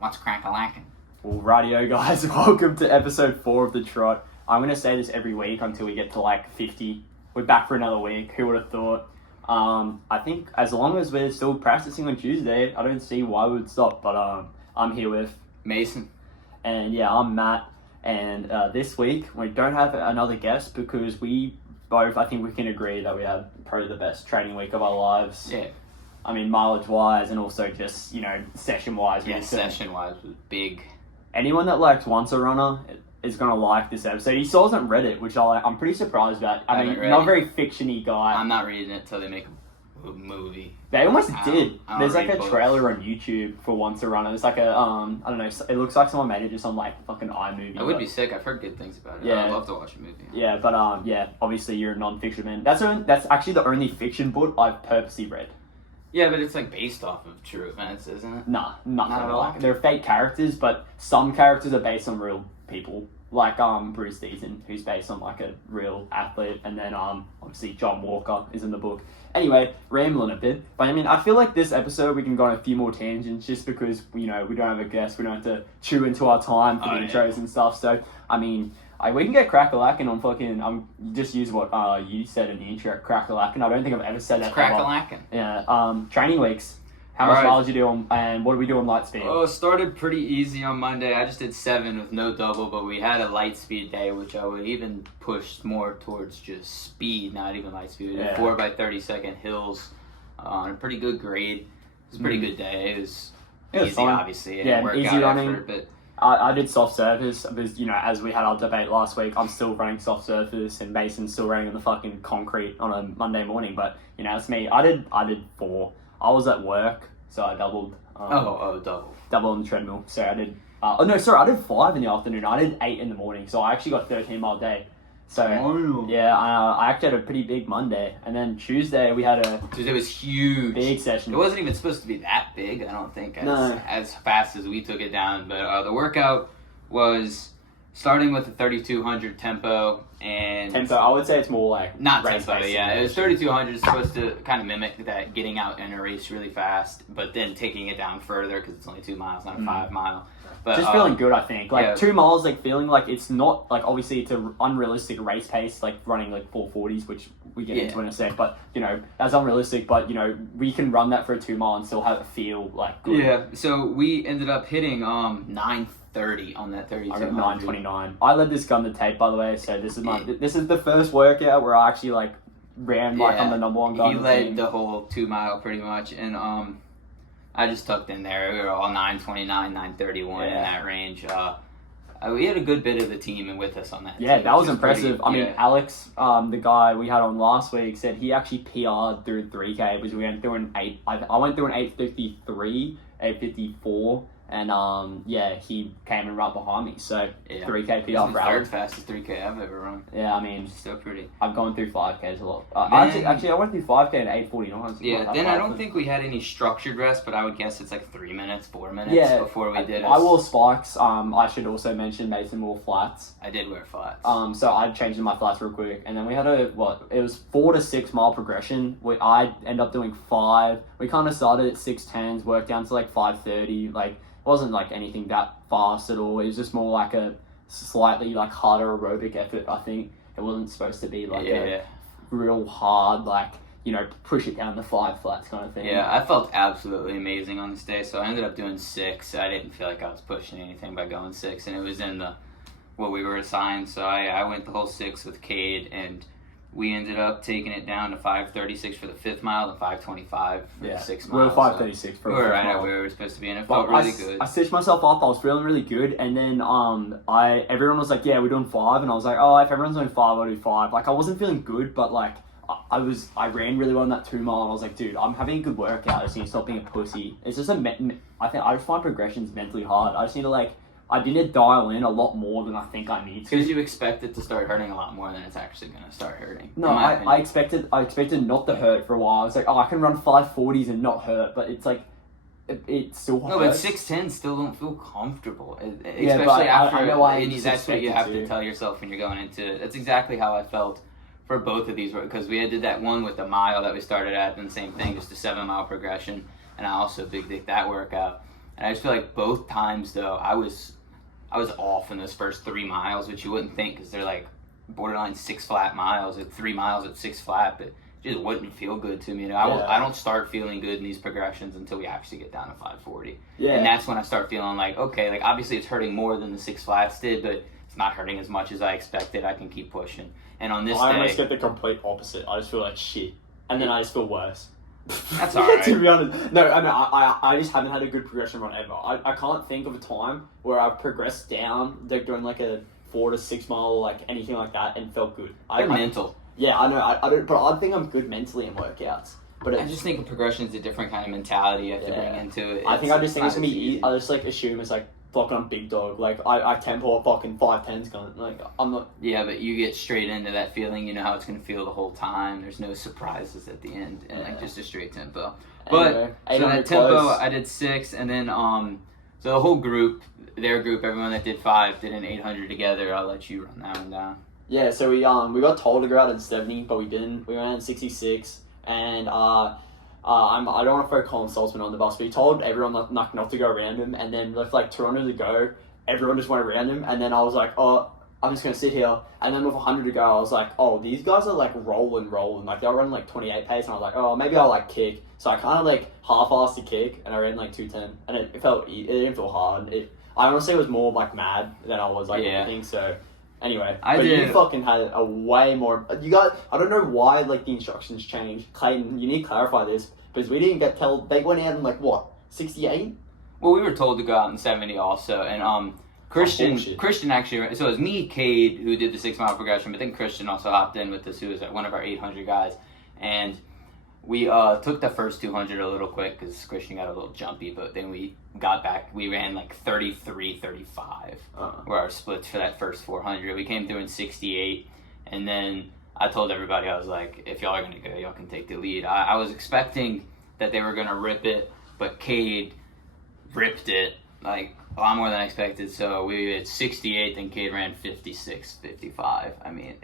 What's crack-a-lackin'? Well, rightio guys, welcome to episode 4 of the Trot. I'm going to say this every week until we get to like 50. We're back for another week, who would have thought? I think as long as we're still practicing on Tuesday, I don't see why we would stop, but I'm here with Mason. And yeah, I'm Matt, and this week we don't have another guest because we both, I think we can agree that we had probably the best training week of our lives. Yeah. I mean, mileage-wise and also just, session-wise. Yeah, session-wise was big. Anyone that likes Once a Runner is going to like this episode. He still hasn't read it, which I'm pretty surprised about. I mean, not a very fiction-y guy. I'm not reading it till they make a movie. They almost did. There's like a books. trailer on YouTube for Once a Runner. It's like a, I don't know, it looks like someone made it just on like fucking iMovie. It would be sick. I've heard good things about it. Yeah. I'd love to watch a movie. Yeah, but obviously you're a non-fiction man. That's actually the only fiction book I've purposely read. Yeah, but it's like based off of true events, isn't it? Nah, nothing Not at all. like. They're fake characters, but some characters are based on real people. Like Bruce Deason, who's based on like a real athlete, and then obviously John Walker is in the book. Anyway, rambling a bit, but I mean, I feel like this episode we can go on a few more tangents just because we don't have a guest, we don't have to chew into our time for the intros and stuff. So I mean, we can get crack-a-lackin' on fucking. Just use what you said in the intro, crack-a-lackin'. I don't think I've ever said that. Crack-a-lackin'. Yeah. Training weeks. How much mileage you do on, and what do we do on light speed? Oh, it started pretty easy on Monday. I just did 7 with no double, but we had a light speed day, which I would even push more towards just speed, not even light speed. We did 4 by 30-second hills on a pretty good grade. It was a pretty good day. It was easy, fun. Obviously. Yeah, easy running. Effort, but I did soft surface because, as we had our debate last week, I'm still running soft surface and Mason's still running on the fucking concrete on a Monday morning. But, it's me. I did 4. I was at work, so I doubled. Double. Double on the treadmill. So I did, I did 5 in the afternoon. I did 8 in the morning. So I actually got 13-mile day. So, yeah, I actually had a pretty big Monday. And then Tuesday, we had Tuesday was huge. Big session. It wasn't even supposed to be that big, I don't think, as fast as we took it down. But the workout was starting with a 3200 tempo. And tempo, I would say it's more like... Not tempo, yeah. It was 3200. It's supposed to kind of mimic that getting out in a race really fast, but then taking it down further because it's only 2 miles, not a 5 mile. But, just feeling good, I think. 2 miles, feeling like it's not, obviously it's an unrealistic race pace, running 440s, which we get into in a sec, but, that's unrealistic, but, we can run that for a 2 mile and still have it feel, good. Yeah, so we ended up hitting 9:30 on that 32. I got 9:29. I led this gun to tape, by the way, so this is the first workout where I actually, ran, on the number one gun. He led the whole 2 mile, pretty much, and, I just tucked in there. We were all 9:29, 9:31 in that range. We had a good bit of the team with us on that. Yeah, team, that was impressive. I mean, Alex, the guy we had on last week, said he actually PR'd through 3K because we went through an 8. I went through an 8:53, 8:54. And he came and right behind me. So 3K PR for Alex. Third fastest 3K I've ever run. Yeah, I mean, still pretty. I've gone through 5Ks a lot. Actually, I went through 5K at 8:49. Yeah, then I don't think we had any structured rest, but I would guess it's 3 minutes, 4 minutes before we did it. I wore spikes. I should also mention Mason wore flats. I did wear flats. So I changed my flats real quick, and then we had it was 4 to 6 mile progression. I ended up doing 5. We kind of started at 6:10s, worked down to 5:30. Wasn't anything that fast at all. It was just more a slightly harder aerobic effort. I think it wasn't supposed to be a real hard push it down to 5 flats kind of thing. Yeah, I felt absolutely amazing on this day. So I ended up doing 6. I didn't feel like I was pushing anything by going 6, and it was in what we were assigned. So I went the whole 6 with Cade, and we ended up taking it down to 5:36 for the 5th mile and 5:25 for the 6th mile. We were 5:36 for the 5th mile. We were right at where we were supposed to be, and it felt really good. I stitched myself up. I was feeling really good, and then everyone was like, "Yeah, we're doing 5," and I was like, "Oh, if everyone's doing 5, I'll do 5." I wasn't feeling good, but I ran really well in that 2 mile, and I was like, "Dude, I'm having a good workout. I just need to stop being a pussy." It's just I just find progressions mentally hard. I just need to I need to dial in a lot more than I think I need to. Because you expect it to start hurting a lot more than it's actually going to start hurting. No, I expected not to hurt for a while. I was like, I can run 540s and not hurt, but it's it still hurts. No, but 610s still don't feel comfortable. Especially after that's what you have to tell yourself when you're going into it. That's exactly how I felt for both of these, because we did that one with the mile that we started at, and the same thing, just a 7 mile progression, and I also big dick that workout. And I just feel like both times though, I was off in those first 3 miles, which you wouldn't think because they're like borderline 6 flat miles at 3 miles at 6 flat, but it just wouldn't feel good to me. You know, I don't start feeling good in these progressions until we actually get down to 540. Yeah. And that's when I start feeling like, okay, like obviously it's hurting more than the 6 flats did, but it's not hurting as much as I expected. I can keep pushing. And on this I day, almost get the complete opposite. I just feel like shit, and then I just feel worse. That's alright. To be honest, no, I mean, I just haven't had a good progression run ever. I can't think of a time where I've progressed down, like doing like a 4 to 6 mile or like anything like that, and felt good. They're mental. Yeah, I know. I don't, but I think I'm good mentally in workouts. But I just think a progression is a different kind of mentality you have to bring into it. I think it's gonna be easy. I just like assume it's like fucking I'm big dog. Like I tempo fucking 5'10's going. Like I'm not. Yeah, but you get straight into that feeling. You know how it's gonna feel the whole time. There's no surprises at the end, and like just a straight tempo. But anyway, so that tempo, I did 6, and then so the whole group, their group, everyone that did 5 did an 800 together. I'll let you run that one down. Yeah, so we got told to go out at 70, but we didn't. We ran at 66, and I don't want to throw Colin Saltzman on the bus, but he told everyone not to go around him, and then left like 200 to go. Everyone just went around him, and then I was like, oh, I'm just gonna sit here. And then with 100 to go, I was like, oh, these guys are like rolling. Like they were running like 28 pace, and I was like, oh, maybe I'll like kick. So I kind of like half-assed the kick, and I ran like 210, and it didn't feel hard. I honestly was more like mad than I was like anything. So anyway, you fucking had a way more. You got. I don't know why like the instructions changed. Clayton, you need to clarify this because we didn't get told. They went out in like what 68. Well, we were told to go out in 70 also, and Christian actually. So it was me, Cade, who did the 6 mile progression, but then Christian also hopped in with us, who was one of our 800 guys, and we took the first 200 a little quick because Christian got a little jumpy, but then we got back. We ran like 33, 35 were our splits for that first 400. We came through in 68, and then I told everybody, I was like, if y'all are going to go, y'all can take the lead. I was expecting that they were going to rip it, but Cade ripped it like a lot more than I expected. So we had 68, then Cade ran 56, 55. I mean,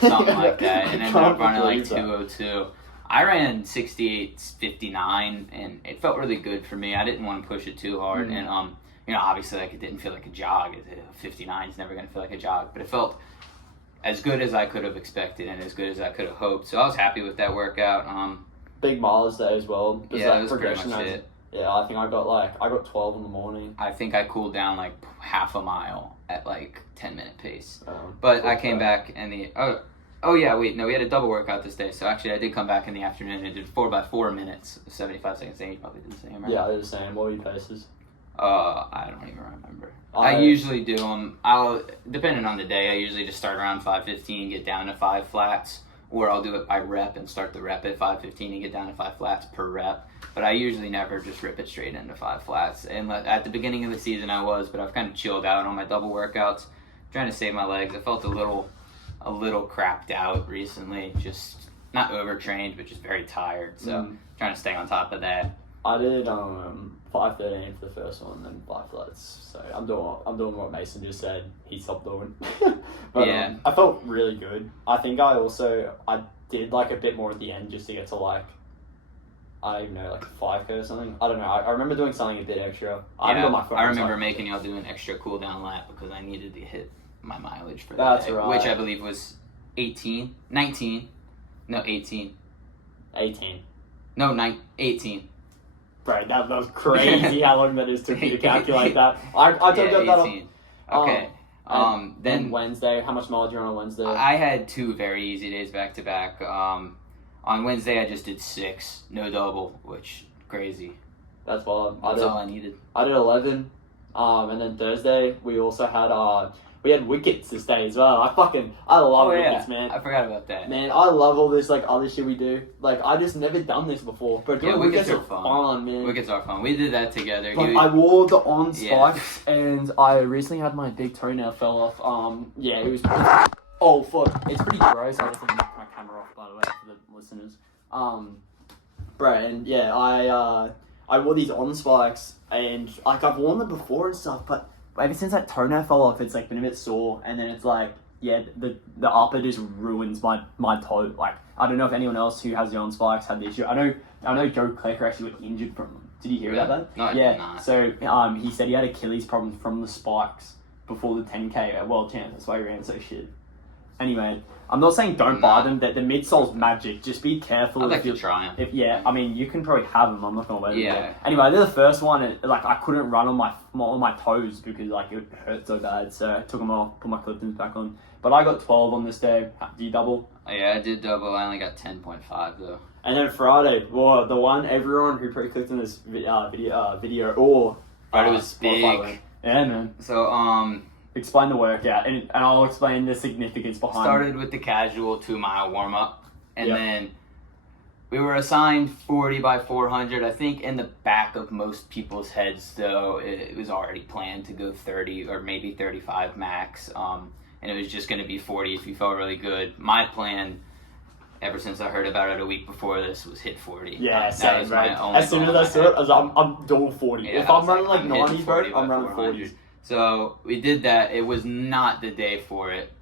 something like that, and ended up running like 202. I ran 68.59, and it felt really good for me. I didn't want to push it too hard, and obviously, like it didn't feel like a jog. 59 is never going to feel like a jog, but it felt as good as I could have expected and as good as I could have hoped. So I was happy with that workout. Big miles there as well. Yeah, that was pretty much it. Yeah, I think I got 12 in the morning. I think I cooled down like half a mile at like 10-minute pace, but I came back and we had a double workout this day. So actually, I did come back in the afternoon and did 4x4 minutes, 75 seconds. I think you probably did the same, right? Yeah, I did the same. What were your paces? I don't even remember. I usually do them. Depending on the day, I usually just start around 5:15, get down to 5 flats, or I'll do it by rep and start the rep at 5:15 and get down to 5 flats per rep. But I usually never just rip it straight into 5 flats. And at the beginning of the season, I was, but I've kind of chilled out on my double workouts, trying to save my legs. I felt a little crapped out recently, just not overtrained, but just very tired. So trying to stay on top of that. I did 5:13 for the first one, and 5 flats. So I'm doing what Mason just said. He stopped doing. But, yeah, I felt really good. I think I did like a bit more at the end just to get to like, I don't know, like 5K or something. I don't know. I remember doing something a bit extra. I remember making y'all do an extra cool down lap because I needed to hit my mileage for that day, which I believe was 18. No, 18. 18. No, 18. Bro, that was crazy how long that is took me to calculate that. I took that up. Okay. Then Wednesday, how much mileage you on Wednesday? I had 2 very easy days back to back. On Wednesday, I just did 6, no double, which crazy. That's wild. That's all I needed. I did 11, and then Thursday we also had we had wickets this day as well. I love wickets, man. I forgot about that. Man, I love all this like other shit we do. Like I just never done this before. But wickets are fun, man. Wickets are fun. We did that together. Like, I wore the on spikes, and I recently had my big toenail fell off. Yeah, it was. Oh fuck! It's pretty gross. I just knocked my camera off, by the way, for the listeners. Bro, and yeah, I wore these on spikes, and like I've worn them before and stuff, but ever since that toenail fell off, it's like been a bit sore, and then it's like, yeah, the upper just ruins my toe. Like I don't know if anyone else who has the on spikes had the issue. I know Joe Klecker actually got injured from them. Did you hear about that? No, I yeah. did not. So he said he had Achilles problems from the spikes before the 10K at World Champ. That's why he ran so shit. Anyway, I'm not saying don't buy them. That the midsole's magic. Just be careful. I'd like to try them. I mean, you can probably have them. I'm not gonna wear them. Yeah. Anyway, I did the first one, and like I couldn't run on my toes because like it hurt so bad. So I took them off, put my Cliftons back on. But I got 12 on this day. Do you double? Yeah, I did double. I only got 10.5 though. And then Friday, well, the one everyone who pre-clicked on this video or Friday was big. Yeah, man. So explain the workout, and I'll explain the significance behind. Started with the casual 2-mile warm up, and Yep. then we were assigned 40x400. I think in the back of most people's heads, though, it was already planned to go 30 or maybe 35 max. And it was just going to be 40 if you felt really good. My plan, ever since I heard about it a week before this, was hit 40. Yeah, that same, was right? my only As soon as goal I in my saw head. it, I was like, I'm doing 40. Yeah, If I I'm was running like, like I'm hitting 90, bro, 40 I'm by running 400. 40s. So we did that. It was not the day for it.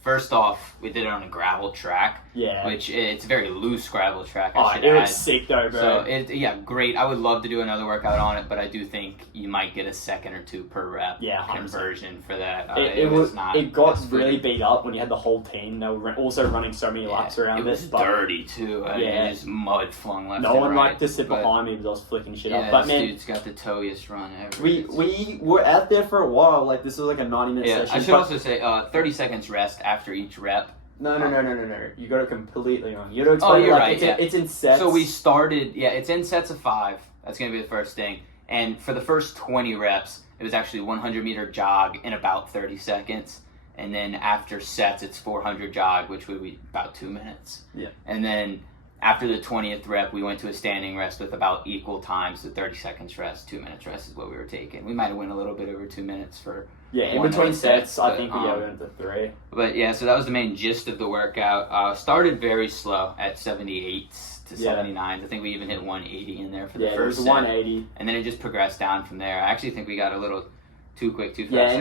First off, we did it on a gravel track, Yeah. which it's a very loose gravel track. Oh, I should it add. was sick though, bro. So great. I would love to do another workout on it, but I do think you might get a second or two per rep Yeah, 100%. conversion for that. It got really beat up when you had the whole team. They were also running so many laps around it. Was but dirty too. I mean, just mud flung left. No and one right. liked to sit behind me because I was flicking shit up. Yeah, But this man, dude's got the towiest run ever. we were out there for a while. Like this was like a 90-minute session. I should also say 30 seconds rest after each rep. No. You got it completely wrong. You got to explain. You're right. It's in sets. So we started. Yeah, it's in sets of 5. That's gonna be the first thing. And for the first 20 reps, it was actually 100-meter jog in about 30 seconds. And then after sets, it's 400 jog, which would be about 2 minutes. Yeah. And then after the 20th rep, we went to a standing rest with about equal times. The 30 seconds rest, 2 minutes rest is what we were taking. We might have went a little bit over 2 minutes for. Yeah, in between sets, I think we went to 3. But yeah, so that was the main gist of the workout. Started very slow at 78s to 79s. I think we even hit 180 in there for the first set. Yeah, it was 180. And then it just progressed down from there. I actually think we got a little too quick, too fast. Yeah, in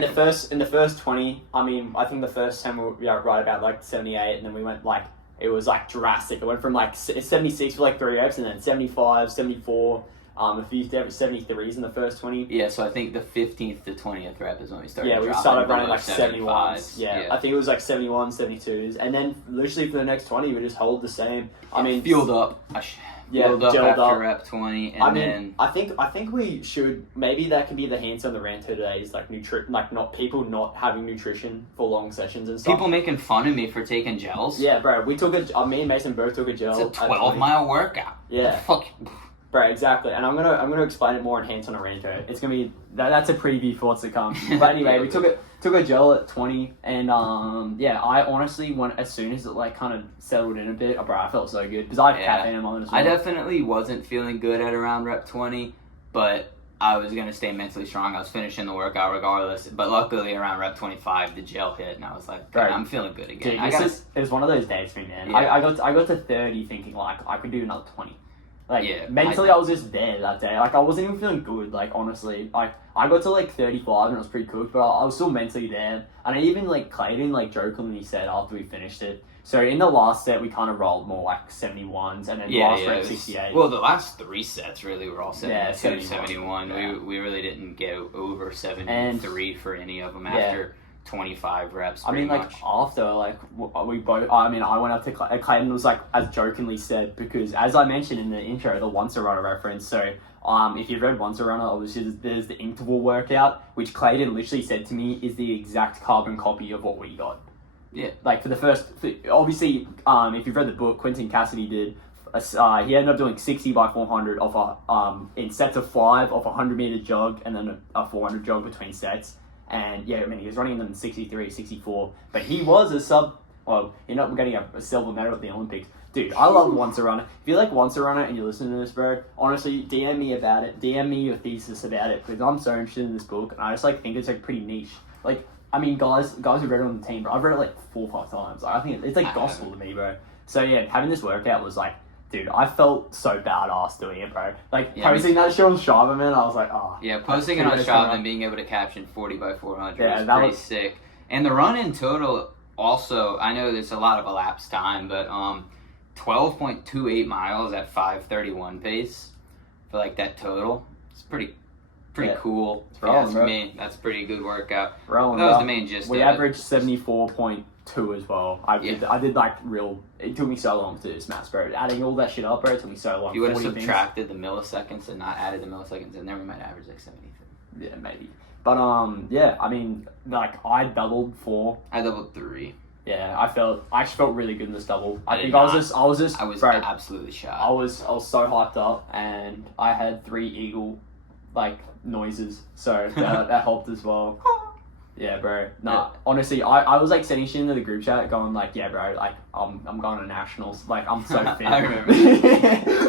the first 20, I mean, I think the first time we were right about like 78, and then we went like, it was like drastic. It went from like 76 for like 3 reps, and then 75, 74. A few 73s in the first 20. Yeah, so I think the 15th to 20th rep is when we started. Yeah, we started running like 75s. 71s. Yeah, I think it was like 71, 72s, and then literally for the next 20, we just hold the same. I mean, fueled up. Fueled up after rep 20, and then I think we should, maybe that could be the Hanso and the Ranto today is like not people not having nutrition for long sessions and stuff. People making fun of me for taking gels. Yeah, bro, me and Mason both took a gel. It's a 12-mile workout. Yeah. Fuck. Bro, exactly, and I'm gonna explain it more in Hanso and Ranto. It's gonna be that's a preview for what's to come. But anyway, we took a gel at 20, and I honestly went as soon as it like kind of settled in a bit. Bro, I felt so good because I have caffeine in my own as well. I definitely wasn't feeling good at around rep 20, but I was gonna stay mentally strong. I was finishing the workout regardless, but luckily around rep 25, the gel hit, and I was like, Bro, I'm feeling good again. Dude, it was one of those days for me, man. Yeah. I got to 30 thinking like I could do another 20. Like, mentally, I was just there that day. Like, I wasn't even feeling good, like, honestly. Like, I got to, like, 35 and I was pretty cooked, but I was still mentally there. And I even, like, Clayton, like, jokingly said after we finished it. So, in the last set, we kind of rolled more, like, 71s, and then last rep, 68. Well, the last 3 sets, really, were all 72, 71. 71. Yeah. We really didn't get over 73 for any of them after 25 reps. I mean, like, much. after, like, we both, I mean, I went up to Clayton was, like, as jokingly said, because as I mentioned in the intro, the Once a Runner reference, so, if you've read Once a Runner, obviously there's the interval workout, which Clayton literally said to me is the exact carbon copy of what we got. Yeah. Like, obviously, if you've read the book, Quentin Cassidy did, he ended up doing 60x400 off in sets of 5 off a 100-meter jog, and then a 400 jog between sets. And yeah, I mean, he was running them in 63, 64, but he was you're not getting a silver medal at the Olympics. Dude, I love Once a Runner. If you like Once a Runner and you're listening to this, bro, honestly, DM me about it. DM me your thesis about it, because I'm so interested in this book, and I just, like, think it's, like, pretty niche. Like, I mean, guys who read it on the team, bro, I've read it, like, 4 or 5 times. Like, I think it's, like, gospel to me, bro. So, yeah, having this workout was, like, dude, I felt so badass doing it, bro. Like, posting that shit on Strava, man, I was like, oh. Yeah, posting it on Strava and being able to caption 40x400 was pretty sick. And the run in total, also, I know there's a lot of elapsed time, but 12.28 miles at 5:31 pace for like that total. It's pretty Yeah. cool. It's rolling, For bro. me, that's a pretty good workout. Rolling, That was bro. the main gist. We of it. averaged 74.2 as well. I did like real. It took me so long to do this maths, bro. Adding all that shit up, bro, it took me so long. If you would have 40 things. subtracted the milliseconds and not added the milliseconds in there, we might average like 73. Yeah, maybe. But yeah, I mean, like I doubled 4. I doubled 3. Yeah, I actually felt really good in this double. I did think not. I was just, I was bro, absolutely shot. I was so hyped up, and I had 3 eagle, like, noises, so that helped as well. Yeah, bro. Nah, honestly, I was like sending shit into the group chat, going like, yeah, bro, like I'm going to nationals. Like I'm so fit. I remember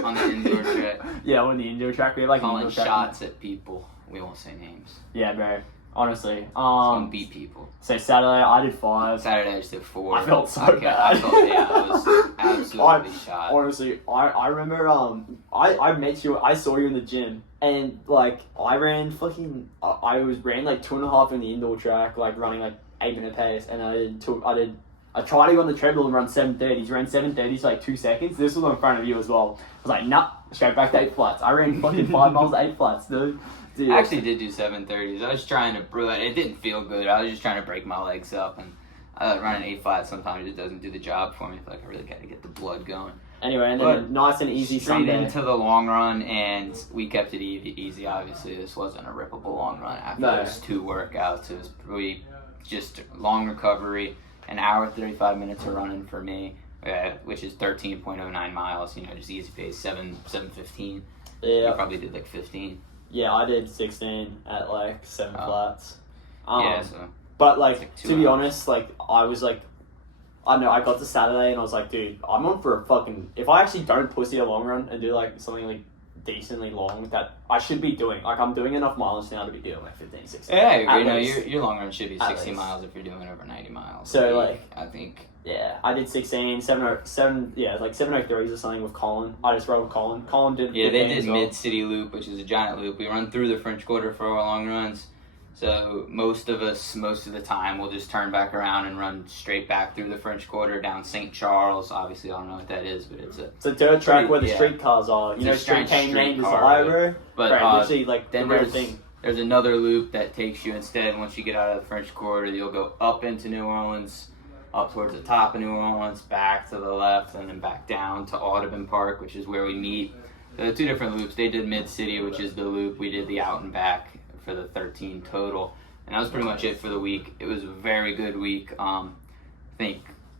on the indoor track. Yeah, on the indoor track, we have like Calling indoor track. shots at people. We won't say names. Yeah, bro. Honestly, Don't beat people. So Saturday I did 5. Saturday I just did 4. I felt so bad. I was absolutely shot. Honestly, I remember I met you. I saw you in the gym, and like I ran fucking. I ran like 2.5 in the indoor track, like running like 8-minute pace, and I tried to go on the treadmill and run 7:30s. Ran 7:30s for like 2 seconds. This was in front of you as well. I was like, nah, straight back to 8 flats. I ran fucking 5 miles to 8 flats, dude. I actually did do 7:30s. I was trying to it didn't feel good. I was just trying to break my legs up, and running 8 flats sometimes just doesn't do the job for me. I feel like I really got to get the blood going. Anyway, and then a nice and easy straight Sunday. into the long run, and we kept it easy. Obviously, this wasn't a rippable long run after those 2 workouts. It was really just long recovery. An hour 35 minutes of running for me, which is 13.09 miles. You know, just easy pace, 7:15. Yeah. You probably did like 15. Yeah, I did 16 at like 7 flats. Yeah, so. But like, It's like 2 to be hours. honest, like I was like, I don't know, I got to Saturday and I was like, dude, I'm on for a fucking. If I actually don't pussy a long run and do like something like decently long, that I should be doing. Like I'm doing enough mileage now to be doing like 15, 16. Yeah, I agree. At You know, least. your long run should be At 60 least. miles if you're doing over 90 miles. So, like, I think. Yeah, I did 16, 7, yeah, like 7:03s or something with Colin. I just rode with Colin. Colin did. Yeah, they 15 did as well. mid-city loop, which is a giant loop. We run through the French Quarter for our long runs. So most of the time, we'll just turn back around and run straight back through the French Quarter down St. Charles. Obviously, I don't know what that is, but it's a dirt track where the yeah. streetcars are. You It's know, a street giant came named streetcar Desire, bro. But Right, literally, like, then the real thing. there's another loop that takes you instead. Once you get out of the French Quarter, you'll go up into New Orleans, up towards the top of New Orleans, back to the left, and then back down to Audubon Park, which is where we meet. So the 2 different loops. They did Mid-City, which is the loop. We did the out and back for the 13 total. And that was pretty much it for the week. It was a very good week. I think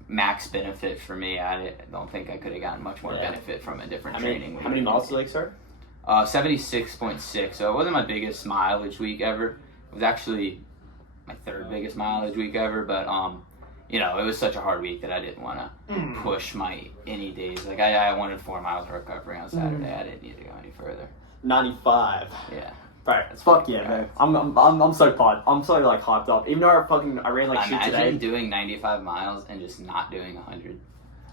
max benefit for me. I don't think I could have gotten much more benefit from a different training week. How many miles did you start? 76.6. So it wasn't my biggest mileage week ever. It was actually my 3rd biggest mileage week ever. But you know, it was such a hard week that I didn't want to push my any days. Like I wanted 4 miles of recovery on Saturday. I didn't need to go any further. 95. Yeah. Right, fuck yeah, man. I'm so pumped. I'm so like hyped up. Even though I ran like shit today. Imagine doing 95 miles and just not doing 100.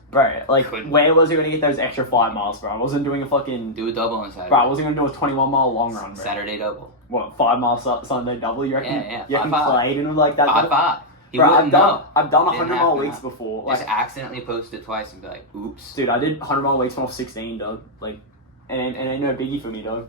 Bro, like Couldn't. where was I gonna get those extra 5 miles, bro? I wasn't doing a fucking. Do a double on Saturday. Bro, I wasn't gonna do a 21-mile long run, bro. Saturday double. What, 5 miles Sunday double? You reckon? Yeah. You reckon 5-5. Clayton would like that? 5-5. He Bro, wouldn't know. I've done Didn't 100-mile have to weeks know. before. Just Like, accidentally post it twice and be like, oops. dude, I did 100-mile weeks when I was 16, dog. Like, and ain't no biggie for me, dog.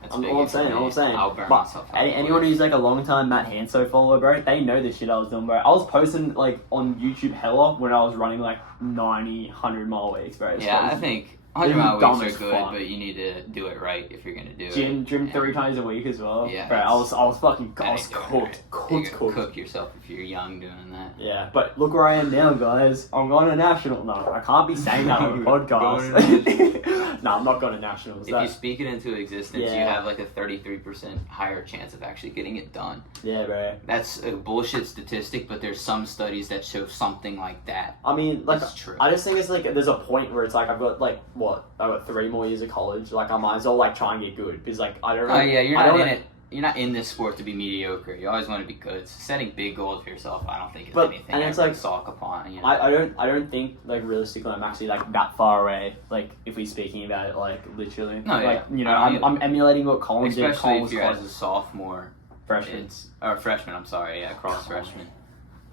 That's All big I'm for saying, me. all I'm saying. I'll burn But myself out. anyone who's like a long time Matt Hanso follower, bro, they know the shit I was doing, bro. I was posting like on YouTube hella when I was running like 90, 100-mile weeks, bro. Yeah, I think 100 mile weeks are good, but you need to do it right if you're gonna do it. Gym 3 times a week as well. Yeah, bro. I was fucking That ain't doing cooked, it. cooked. You gotta cook yourself if you're young doing that. Yeah, but look where I am now, guys. I'm going to national. No, I can't be saying that on a podcast. No, I'm not going to nationals. If you speak it into existence, you Yeah. have like a 33% higher chance of actually getting it done. Yeah, bro. That's a bullshit statistic, but there's some studies that show something like that. I mean, like, That's true. I just think it's like there's a point where it's like I've got like what? I've got 3 more years of college. Like I might as well like try and get good because like I don't. Oh yeah, I don't- You're not in this sport to be mediocre. You always want to be good. So setting big goals for yourself, I don't think is But- anything and I it's would like- sulk upon. You know? I don't think like realistically I'm actually like that far away. Like if we're speaking about it like literally. No, yeah. Like you know I don't I'm emulating what Colin did. Especially Colin if was you're close. as a sophomore, Freshman. or freshman. I'm sorry, yeah, cross freshman.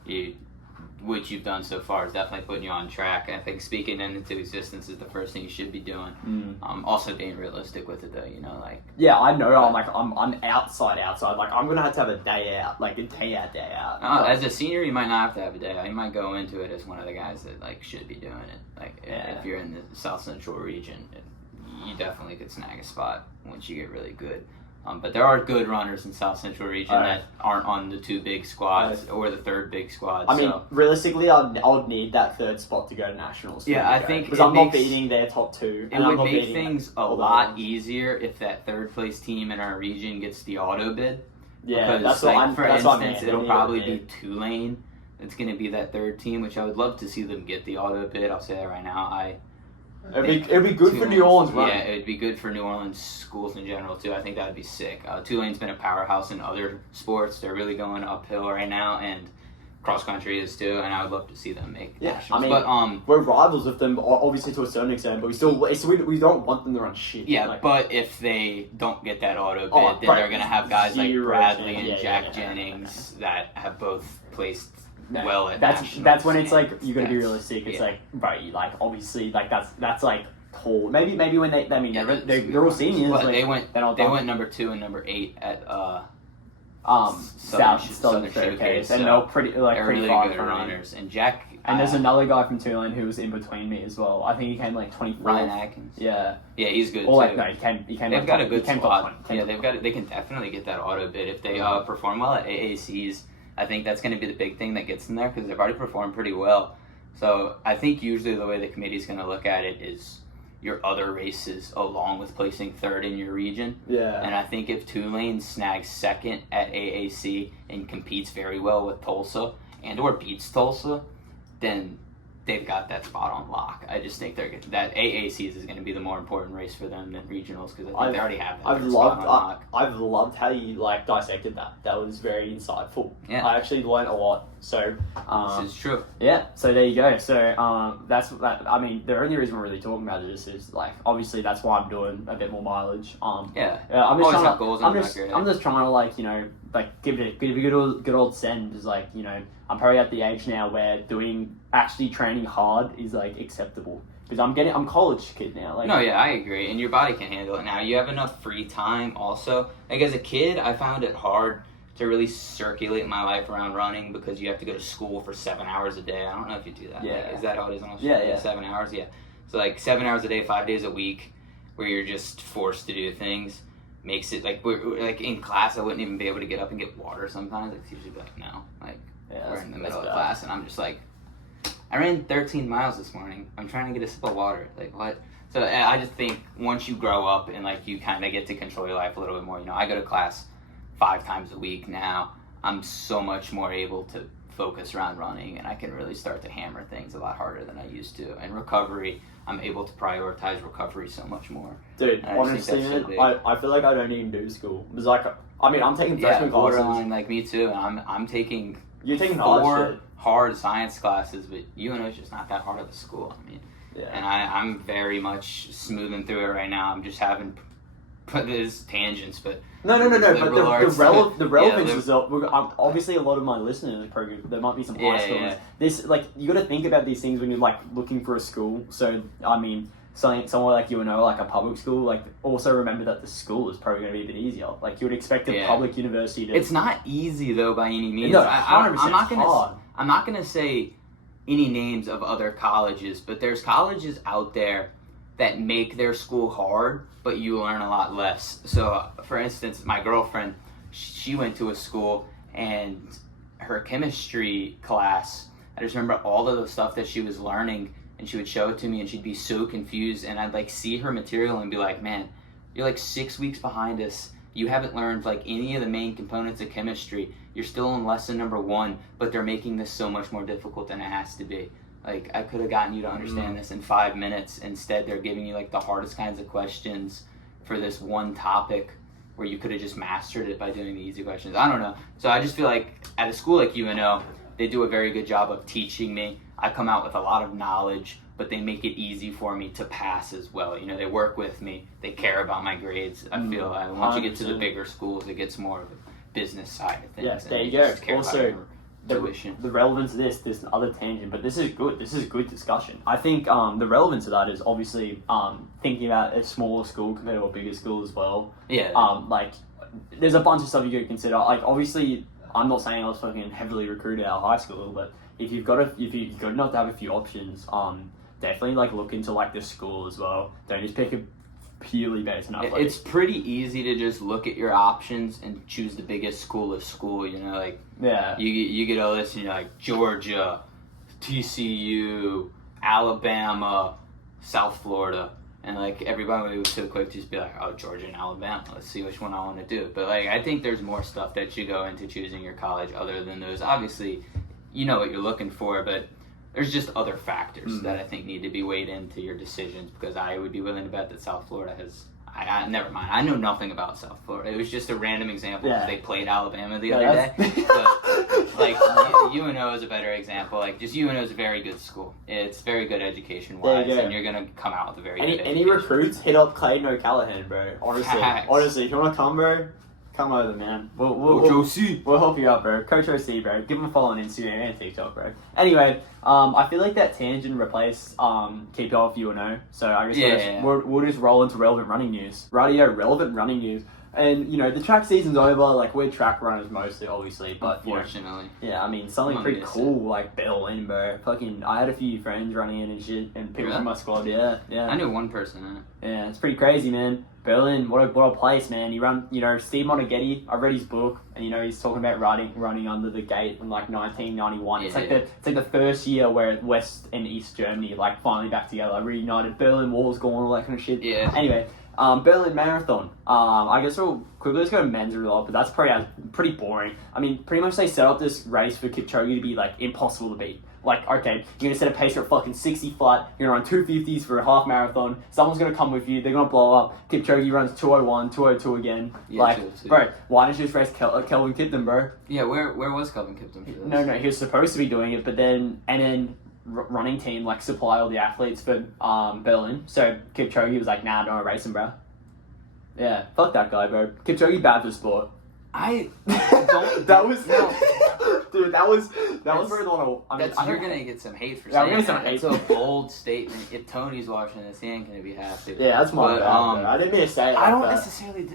You what you've done so far is definitely putting you on track. I think speaking it into existence is the first thing you should be doing. Also being realistic with it though, you know, like. Yeah, I know. I'm outside. Like I'm gonna have to have a day out, like a day out. As a senior, you might not have to have a day out. You might go into it as one of the guys that like should be doing it. Like if you're in the South Central region, you definitely could snag a spot once you get really good. But there are good runners in South Central region that aren't on the 2 big squads or the 3rd big squad. I mean, realistically, I'll need that 3rd spot to go to nationals. Yeah, I think because I'm not beating their top 2. It would make things a lot easier if that 3rd place team in our region gets the auto bid. Yeah, because, that's for instance, it'll probably be Tulane. It's going to be that 3rd team, which I would love to see them get the auto bid. I'll say that right now. It'd be good for New Orleans running. Yeah, it'd be good for New Orleans schools in general too. I think that would be sick. Tulane's been a powerhouse in other sports. They're really going uphill right now, and cross country is too. And I would love to see them make nationals. I mean, we're rivals with them, obviously to a certain extent, but we don't want them to run shit. Yeah, but if they don't get that auto bid, then they're gonna have guys like Bradley and Jack Jennings that have both placed. Well, that's when it's like you got to be realistic. It's like like obviously like that's like tall. Maybe when they're all seniors. Well, like, they went number 2 and number 8 at Southern Showcase, and they're pretty really good runners. And Jack there's another guy from Tulane who was in between me as well. I think he came like 24th. Ryan Atkins. Yeah, he's good too. He came. They've got a good squad. They can definitely get that auto bid if they perform well at AACs. I think that's going to be the big thing that gets them there because they've already performed pretty well. So I think usually the way the committee is going to look at it is your other races along with placing 3rd in your region. Yeah. And I think if Tulane snags 2nd at AAC and competes very well with Tulsa and or beats Tulsa, then they've got that spot on lock. I just think that AACs is going to be the more important race for them than regionals because I think they already have that spot on lock. I've loved how you dissected that. That was very insightful. Yeah. I actually learned a lot. So this is true. Yeah. So there you go. So that's that. I mean, the only reason we're really talking about this is like obviously that's why I'm doing a bit more mileage. I'm just trying to like give it a good old send. Is like I'm probably at the age now where actually training hard is like acceptable because I'm college kid now. Like no, yeah, I agree, and your body can handle it now. You have enough free time. Also, like as a kid, I found it hard to really circulate my life around running because you have to go to school for 7 hours a day. I don't know if you do that. Yeah, like, is that how it is on Australia? Yeah. 7 hours. Yeah, so like 7 hours a day, 5 days a week, where you're just forced to do things. Makes it like we're like in class, I wouldn't even be able to get up and get water sometimes. Like usually be like no, like we're in the middle of class, and I'm just like. I ran 13 miles this morning. I'm trying to get a sip of water. Like, what? So I just think once you grow up and, like, you kind of get to control your life a little bit more. I go to class 5 times a week now. I'm so much more able to focus around running, and I can really start to hammer things a lot harder than I used to. And recovery, I'm able to prioritize recovery so much more. Dude, honestly, I feel like I don't even do school. It's like, I mean, I'm taking freshman classes. Borderline, like me too. And I'm taking... You're taking 4 hard science classes, but UNO is just not that hard of a school. I mean, and I'm very much smoothing through it right now. I'm just having there's tangents, but no. But the relevance is obviously a lot of my listeners program. There might be some high schools. Yeah. This you got to think about these things when you're like looking for a school. So I mean. Somewhere like UNO, like a public school, like also remember that the school is probably going to be a bit easier. Like you would expect a public university to. It's not easy though by any means. No, I'm not gonna say any names of other colleges, but there's colleges out there that make their school hard, but you learn a lot less. So, for instance, my girlfriend, she went to a school and her chemistry class. I just remember all of the stuff that she was learning. And she would show it to me, and she'd be so confused. And I'd like see her material and be like, "Man, you're like 6 weeks behind us. You haven't learned like any of the main components of chemistry. You're still in lesson number 1, but they're making this so much more difficult than it has to be. Like I could have gotten you to understand this in 5 minutes. Instead, they're giving you like the hardest kinds of questions for this one topic, where you could have just mastered it by doing the easy questions. I don't know. So I just feel like at a school like UNO, they do a very good job of teaching me. I come out with a lot of knowledge, but they make it easy for me to pass as well. They work with me. They care about my grades. I feel once you get to the bigger schools, it gets more of a business side of things. Yeah, there you go. Also, tuition. The relevance of this other tangent, but this is good. This is good discussion. I think the relevance of that is obviously thinking about a smaller school compared to a bigger school as well. Yeah. Like, there's a bunch of stuff you got to consider. Like, obviously, I'm not saying I was fucking heavily recruited out of high school, but if you've got enough to have a few options, definitely like look into like the school as well. Don't just pick a purely based on athletics. It's pretty easy to just look at your options and choose the biggest school of school. You know, like you get all this, and you're like Georgia, TCU, Alabama, South Florida, and like everybody was so quick to just be like, oh, Georgia and Alabama. Let's see which one I want to do. But like, I think there's more stuff that you go into choosing your college other than those. Obviously, you know what you're looking for, but there's just other factors that I think need to be weighed into your decisions, because I would be willing to bet that South Florida has... I never mind. I know nothing about South Florida. It was just a random example because they played Alabama the other day. But, like, UNO is a better example. Like, just UNO is a very good school. It's very good education-wise, and you're going to come out with a very good education. Any recruits, hit up Clayton O'Callaghan, bro. Honestly, if you want to come, bro, come over, man. We'll help you out, bro. Coach OC, bro. Give him a follow on Instagram and TikTok, bro. Anyway, I feel like that tangent replaced keep off UNO. So I guess we'll just roll into relevant running news. Radio, relevant running news. And, you know, the track season's over. Like, we're track runners mostly, obviously. But, unfortunately. You know, yeah, I mean, something pretty cool, like Berlin, bro. Fucking, I had a few friends running in and shit, and people from my squad, yeah. I knew one person, Yeah, it's pretty crazy, man. Berlin, what a place, man. Steve Monaghetti, I read his book, and, you know, he's talking about running under the gate in, like, 1991. It's like the first year where West and East Germany, like, finally back together, reunited. Berlin Wall's gone, all that kind of shit. Yeah. Anyway, Berlin Marathon. I guess we'll quickly just go to men's result, but that's pretty boring. I mean, pretty much they set up this race for Kipchoge to be, like, impossible to beat. Like, okay, you're going to set a pace for a fucking 60 flat, you're going to run 250s for a half marathon, someone's going to come with you, they're going to blow up, Kipchoge runs 201, 202 again. Yeah, like, bro, why didn't you just race Kelvin Kipton, bro? Yeah, where was Kelvin Kipton for this? No, he was supposed to be doing it, but then running team, like, supply all the athletes for Berlin, so Kipchoge was like, nah, don't race him, bro. Yeah, fuck that guy, bro. Kipchoge bad for sport. I don't... that was... Dude, that was very little... You're going to get some hate for saying that. It's a bold statement. If Tony's watching this, he ain't going to be happy. Yeah, that's my bad, I didn't mean to say it like I don't necessarily...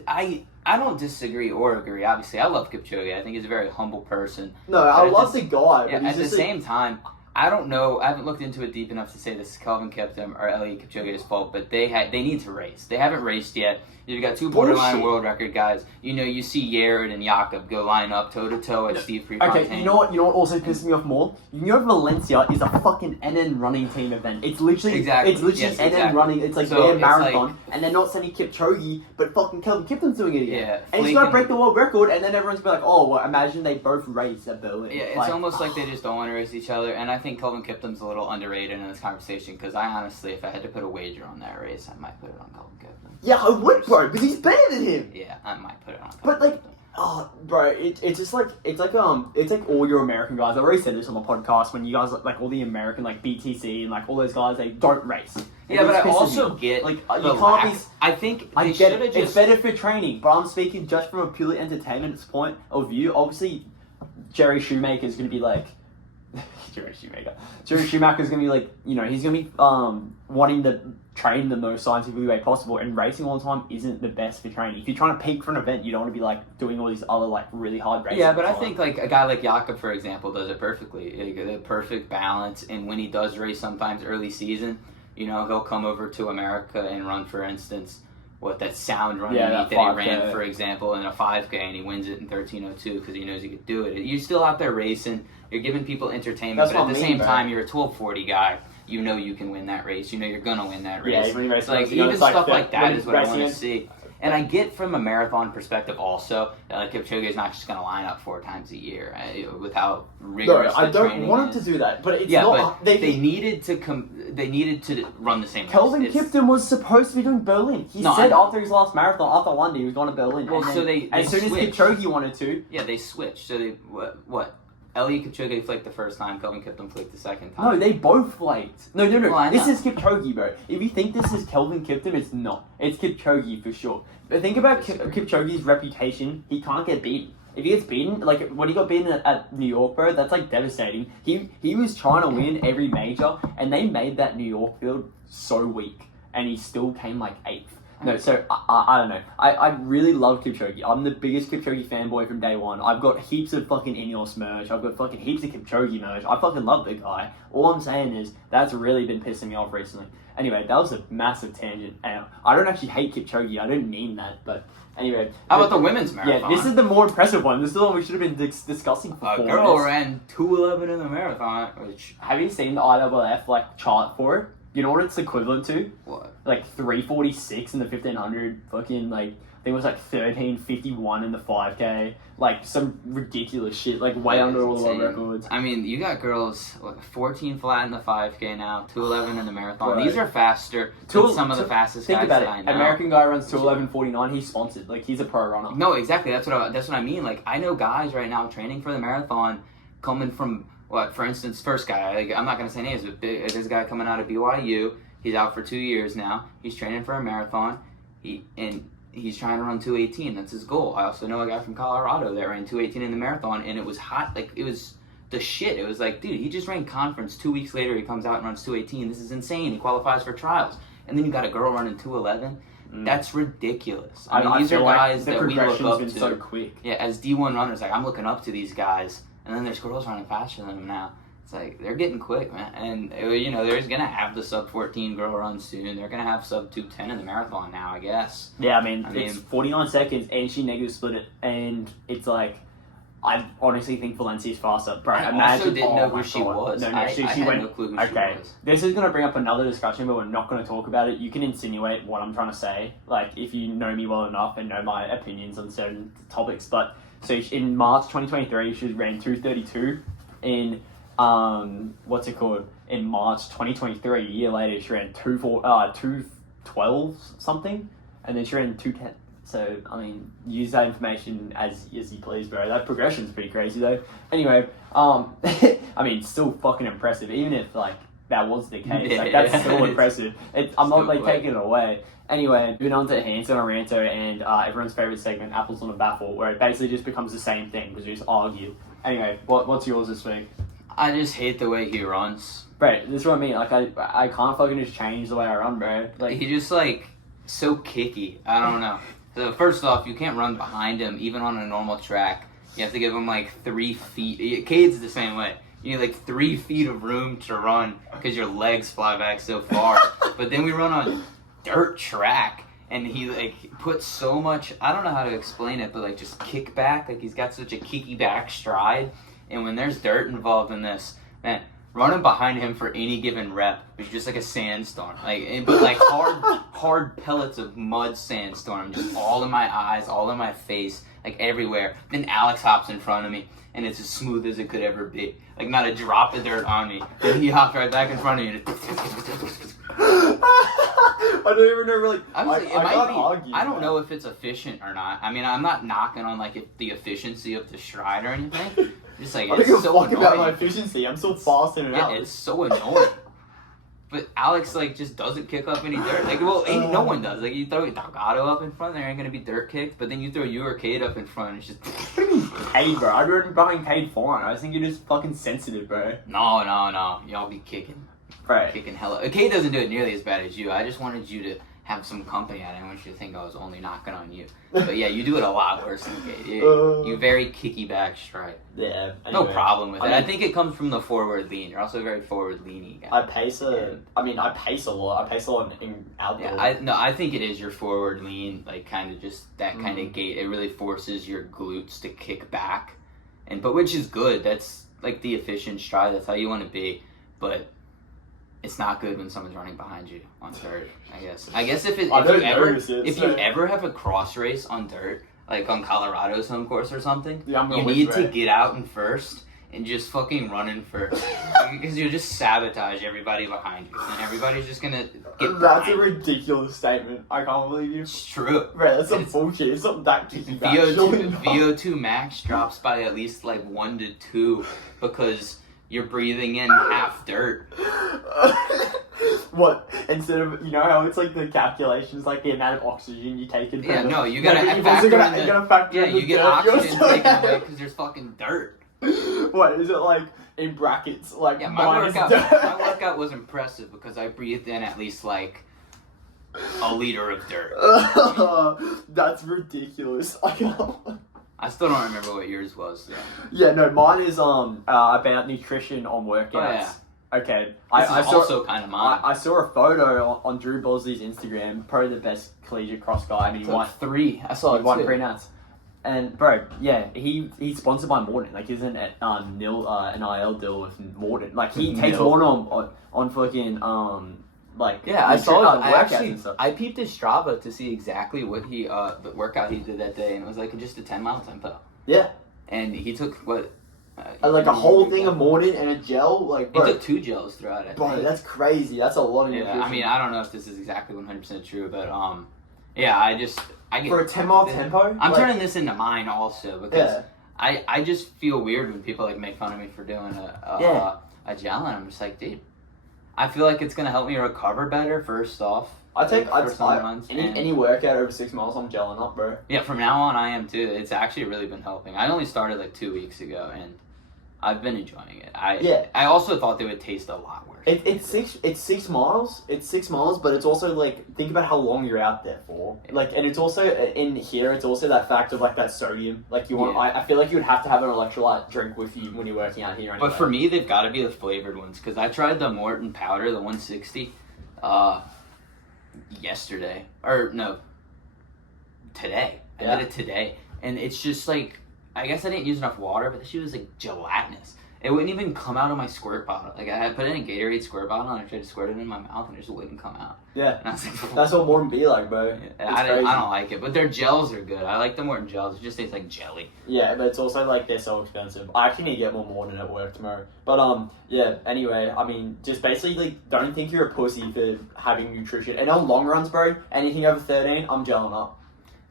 I don't disagree or agree. Obviously, I love Kipchoge. I think he's a very humble person. No, I love the guy. Yeah, at the same time, I don't know. I haven't looked into it deep enough to say this is Kelvin Kipton or Eliud Kipchoge's fault, but they need to race. They haven't raced yet. You've got two borderline world record guys. You know, you see Yared and Jakob go line up toe to toe at Steve Prefontaine. Okay, you know what also pisses me off more? You know, Valencia is a fucking NN running team event. It's literally NN running. It's like their marathon, and they're not sending Kipchoge, but fucking Kelvin Kipton's doing it again. Yeah, and he's gonna break the world record, and then everyone's gonna be like, oh, well, imagine they both race at Berlin. Yeah, it's almost like they just don't want to race each other, and I think Kelvin Kipton's a little underrated in this conversation, because I honestly, if I had to put a wager on that race, I might put it on Kelvin Kipton. Yeah, I would, bro, because he's better than him. Yeah, I might put it on Kelvin But, like, Kipton. oh, bro, it's just like, it's like all your American guys. I already said this on the podcast, when you guys, like all the American, like, BTC and, like, all those guys, they don't race. Yeah, but I also get, like, you can't be... I think they should have just... It's better for training, but I'm speaking just from a purely entertainment point of view. Obviously, Jerry Shoemaker's going to be, like... Jerry Schumacher's going to be, like, you know, he's going to be wanting to train the most scientifically way possible, and racing all the time isn't the best for training. If you're trying to peak for an event, you don't want to be, like, doing all these other, like, really hard races. Yeah, but I think, like, a guy like Jakob, for example, does it perfectly. The perfect balance, and when he does race sometimes early season, you know, he'll come over to America and run, for instance, that sound run that he ran, for example, in a 5K, and he wins it in 13:02 because he knows he could do it. You're still out there racing. You're giving people entertainment, but at the same time, you're a 12:40 guy. You know you can win that race. You know you're going to win that race. Yeah, like, even stuff like that is what I want to see. And I get from a marathon perspective also that, like, Kipchoge is not just going to line up 4 times a year without rigorous training. No, I don't want him to do that, but it's not... But they needed to run the same race. Kelvin Kipton was supposed to be doing Berlin. He said after his last marathon, after London, he was going to Berlin. Well, so they as soon switched. as Kipchoge wanted to... Yeah, they switched. So they... What? Eliud Kipchoge flaked the first time, Kelvin Kipton flaked the second time. No, they both flaked. No. Well, this is Kipchoge, bro. If you think this is Kelvin Kipton, it's not. It's Kipchoge for sure. But think about Kipchoge's reputation. He can't get beaten. if he gets beaten, like when he got beaten at New York, bro, that's like devastating. He was trying to win every major, and they made that New York field so weak, and he still came like 8th. No, so I don't know. I really love Kipchoge. I'm the biggest Kipchoge fanboy from day one. I've got heaps of fucking Ineos merch. I've got fucking heaps of Kipchoge merch. I fucking love the guy. All I'm saying is that's really been pissing me off recently. Anyway, that was a massive tangent. And I don't actually hate Kipchoge. I don't mean that, but anyway. How about the women's marathon? Yeah, this is the more impressive one. This is the one we should have been discussing for 4 girl minutes. ran 2:11 in the marathon, which... Have you seen the IAAF like chart for it? You know what it's equivalent to? What? Like 3:46 in the 1500. Fucking like I think it was like 13:51 in the 5K. Like some ridiculous shit. Like way under all the world records. I mean, you got girls 14 flat in the 5K now, 2:11 in the marathon. Right. These are faster than some of the fastest guys that I know. American guy runs 2:11:49. He's sponsored. Like he's a pro runner. No, exactly. That's what I mean. Like I know guys right now training for the marathon, coming from what? For instance, first guy. Like, I'm not gonna say names, but there's a guy coming out of BYU. He's out for 2 years now. He's training for a marathon. He's trying to run 2:18. That's his goal. I also know a guy from Colorado that ran 2:18 in the marathon, and it was hot. Like, it was the shit. It was like, dude, he just ran conference. 2 weeks later, he comes out and runs 2:18. This is insane. He qualifies for trials. And then you got a girl running 2:11. That's ridiculous. I mean, these are guys that we look up to. So quick. Yeah, as D1 runners, like, I'm looking up to these guys. And then there's girls running faster than them now. It's like, they're getting quick, man. And, you know, there's going to have the sub-14 girl run soon. They're going to have sub-2:10 in the marathon now, I guess. Yeah, I mean, it's 49 seconds, and she negative split it. And it's like, I honestly think Valencia's faster. Bro, I also didn't know who she was. No, she had went, no clue who okay, she was. This is going to bring up another discussion, but we're not going to talk about it. You can insinuate what I'm trying to say, like, if you know me well enough and know my opinions on certain topics. But, so in March 2023, she ran 2:32. In, what's it called? In March 2023, a year later, she ran 2:12 something, and then she ran 2:10. So, I mean, use that information as you please, bro. That progression's pretty crazy, though. Anyway, I mean, still fucking impressive, even if, like, that was the case. Like, that's still impressive. I'm not, like, taking it away. Anyway, moving on to Hanso and Ranto and everyone's favourite segment, Apples on a Baffle, where it basically just becomes the same thing, because we just argue. Anyway, what's yours this week? I just hate the way he runs. Bro, this is what I mean. Like, I can't fucking just change the way I run, bro. Like, he just, like, so kicky. I don't know. So first off, you can't run behind him, even on a normal track. You have to give him, like, 3 feet. Cade's the same way. You need, like, 3 feet of room to run because your legs fly back so far. But then we run on dirt track, and he, like, puts so much, I don't know how to explain it, but, like, just kick back. Like, he's got such a kicky back stride. And when there's dirt involved in this, man, running behind him for any given rep is just like a sandstorm. But like hard pellets of mud sandstorm, just all in my eyes, all in my face, like everywhere. Then Alex hops in front of me, and it's as smooth as it could ever be. Like, not a drop of dirt on me. Then he hops right back in front of me, and I don't even know, really. I don't know if it's efficient or not. I mean, I'm not knocking on, like, the efficiency of the stride or anything. Just like, it's so annoying. About my efficiency. I'm so fast in and out. It's so annoying. But Alex, like, just doesn't kick up any dirt. Like, well, no one does. Like, you throw Delgado up in front, there ain't gonna be dirt kicked. But then you throw you or Cade up in front, it's just... What do you mean Cade, bro? I'd run behind Cade fine. I just think you're just fucking sensitive, bro. No. Y'all be kicking. Right. Kicking hella. Cade doesn't do it nearly as bad as you. I just wanted you to have some company. I didn't want you to think I was only knocking on you. But yeah, you do it a lot worse than Cade. You very kicky back stride. Yeah. Anyway, no problem with it. I think it comes from the forward lean. You're also a very forward leaning guy. I pace a lot. I pace a lot in outdoor. Yeah, I think it is your forward lean, like kind of just that kind of gait. It really forces your glutes to kick back, but which is good. That's like the efficient stride. That's how you want to be. But it's not good when someone's running behind you on dirt, I guess. If you ever have a cross race on dirt, like on Colorado's home course or something, you need to get out in first and just fucking run in first. Because you'll just sabotage everybody behind you. And everybody's just gonna get That's a ridiculous statement. I can't believe you. It's true. Right, that's some bullshit. It's not that kicky back. VO2 max drops by at least like 1 to 2 because you're breathing in half dirt. What, instead of, you know how it's like the calculations, like the amount of oxygen you take in? Yeah, no, you gotta you've factor also in you gotta factor yeah, in the you get dirt oxygen you're taken away still- because there's fucking dirt. What, is it like, in brackets, like, Yeah, minus my dirt? workout was impressive because I breathed in at least like a liter of dirt. That's ridiculous. I still don't remember what yours was. So. Yeah, no, mine is about nutrition on workouts. Oh, yeah. Okay, This I is saw also kind of mine. I saw a photo on Drew Bosley's Instagram. Probably the best collegiate cross guy. I mean, he won 3. I saw he it won too. 3 nats. And bro, yeah, he's sponsored by Morton. Like, he's an NIL deal with Morton. Like, he takes Nil. Morton on fucking like Yeah, I saw it. workouts and stuff. I peeped his Strava to see exactly what he the workout he did that day, and it was like just a 10-mile tempo. Yeah, And he took what? like a whole thing of Morton and a gel. Like, He bro, took 2 gels throughout it. bro, that's crazy. That's a lot of nutrition. Yeah, I mean, I don't know if this is exactly 100% true, but yeah, I get for a 10-mile tempo. I'm like, turning this into mine also because Yeah. I just feel weird when people like make fun of me for doing a gel, and I'm just like, dude, I feel like it's gonna help me recover better. First off, any workout over 6 miles, I'm gelling up, bro. Yeah, from now on I am too. It's actually really been helping. I only started like 2 weeks ago, and I've been enjoying it. I also thought they would taste a lot worse. It's 6 miles. It's 6 miles, but it's also like, think about how long you're out there for. Like, and it's also in here. It's also that fact of like that sodium. Like, you want. Yeah. I feel like you would have to have an electrolyte drink with you when you're working out here. Anyway. But for me, they've got to be the flavored ones because I tried the Morton powder, the 160, yesterday or no, today. I did it today, and it's just like, I guess I didn't use enough water, but the shit was like gelatinous. It wouldn't even come out of my squirt bottle. Like, I had put it in a Gatorade squirt bottle, and I tried to squirt it in my mouth, and it just wouldn't come out. Yeah, and I was like, that's what Morton be like, bro. I don't like it, but their gels are good. I like the Morton gels. It just tastes like jelly. Yeah, but it's also like they're so expensive. I actually need to get more Morton at work tomorrow. But yeah. Anyway, I mean, just basically like, don't think you're a pussy for having nutrition. And on long runs, bro, anything over 13, I'm gelling up.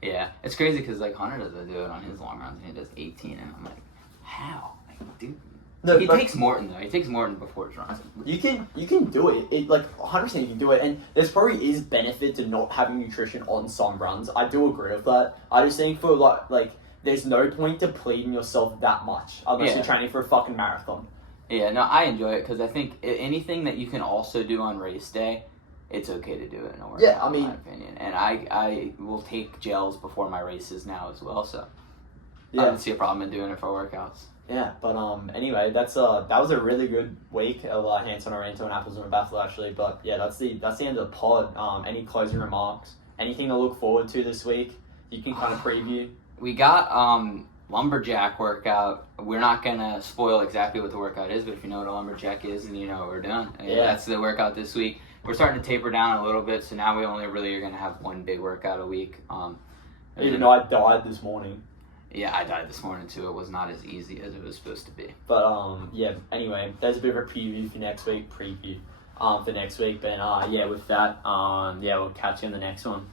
Yeah, it's crazy because like Hunter doesn't do it on his long runs, and he does 18, and I'm like, how? Like, dude. No, He takes Morton though. He takes Morton before his runs. You can do it. It like 100% you can do it, and there's probably is benefit to not having nutrition on some runs. I do agree with that. I just think for like there's no point to pleading yourself that much unless you're training for a fucking marathon. Yeah, no, I enjoy it because I think anything that you can also do on race day, it's okay to do it in a workout. Yeah, I mean, in my opinion, and I will take gels before my races now as well. So I don't see a problem in doing it for workouts. Yeah, but anyway, that was a really good week of Hanso and Ranto and Apples and Baffle actually. But yeah, that's the end of the pod. Any closing remarks? Anything to look forward to this week? You can kind of preview. We got lumberjack workout. We're not gonna spoil exactly what the workout is, but if you know what a lumberjack is, then you know what we're doing. Yeah, that's the workout this week. We're starting to taper down a little bit, so now we only really are gonna have one big workout a week. Even though I died this morning. Yeah, I died this morning too. It was not as easy as it was supposed to be. But yeah. Anyway, there's a bit of a preview for next week. For next week. But yeah, with that, yeah, we'll catch you in the next one.